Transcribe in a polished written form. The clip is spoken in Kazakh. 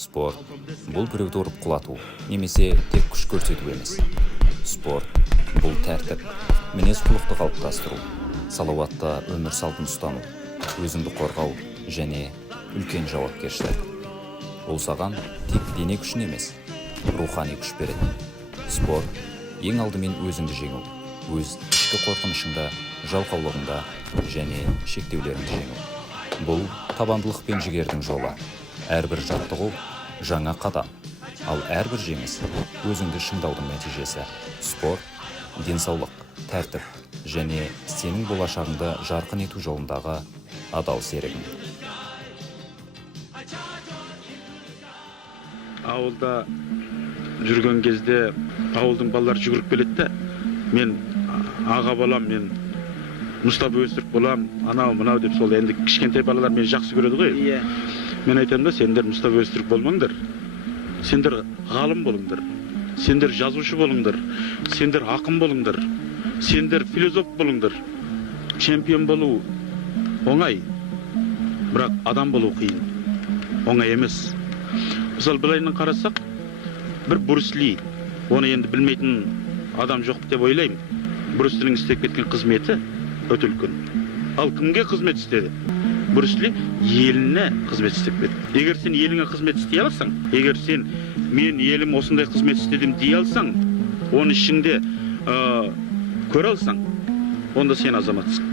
Спорт – бұл біреуді ұрып құлату, немесе тек күш көрсету емес. Спорт – бұл тәртіп, мінез-құлықты қалыптастыру, салауатты өмір салтын ұстану, өзіңді қорғау және үлкен жауапкершілік. Ол саған тек дене күшін емес, рухани күш береді. Спорт – ең алдымен өзіңді жеңу, өз ішкі қорқынышыңда, жалқаулығыңда және шектеулеріңді жеңу. Бұл табандылық пен жігердің жолы. Әрбір жаттығу жаңа қадам, ал әрбір жеңіс өзіңді шыңдаудың нәтижесі. Спорт, денсаулық, тәртіп және сенің болашағыңды жарқын ету жолындағы адал серігің. Ауылда жүрген кезде ауылдың балалары жүгіріп келеді. Мен аға балам, мен Мұстафа Өзтүрік болам, анау мынау деп, сол енді кішкентай балалар мені жақсы көреді ғой. Мен айтамын да, сендер Мұстафа Өзтүрік болмаңдар. Сендер ғалым болыңдар. Сендер жазушы болыңдар. Сендер ақын болыңдар. Сендер философ болыңдар. Чемпион болу оңай, бірақ адам болу қиын. Оңай емес. Мысалы, былайынан қарасақ, бір Брюс Ли, оны енді білмейтін адам жоқ деп ойлаймын. Брюс Лидің істеп кеткен қызметі өте үлкен. Ал кімге қызмет істеді? Брюс Ли еліне қызмет істеп кетті. Егер сен еліңе қызмет істей алсаң, егер сен мен елім осындай қызмет істедім дей алсаң, оның ішінде көре алсаң, онда сен азаматсың.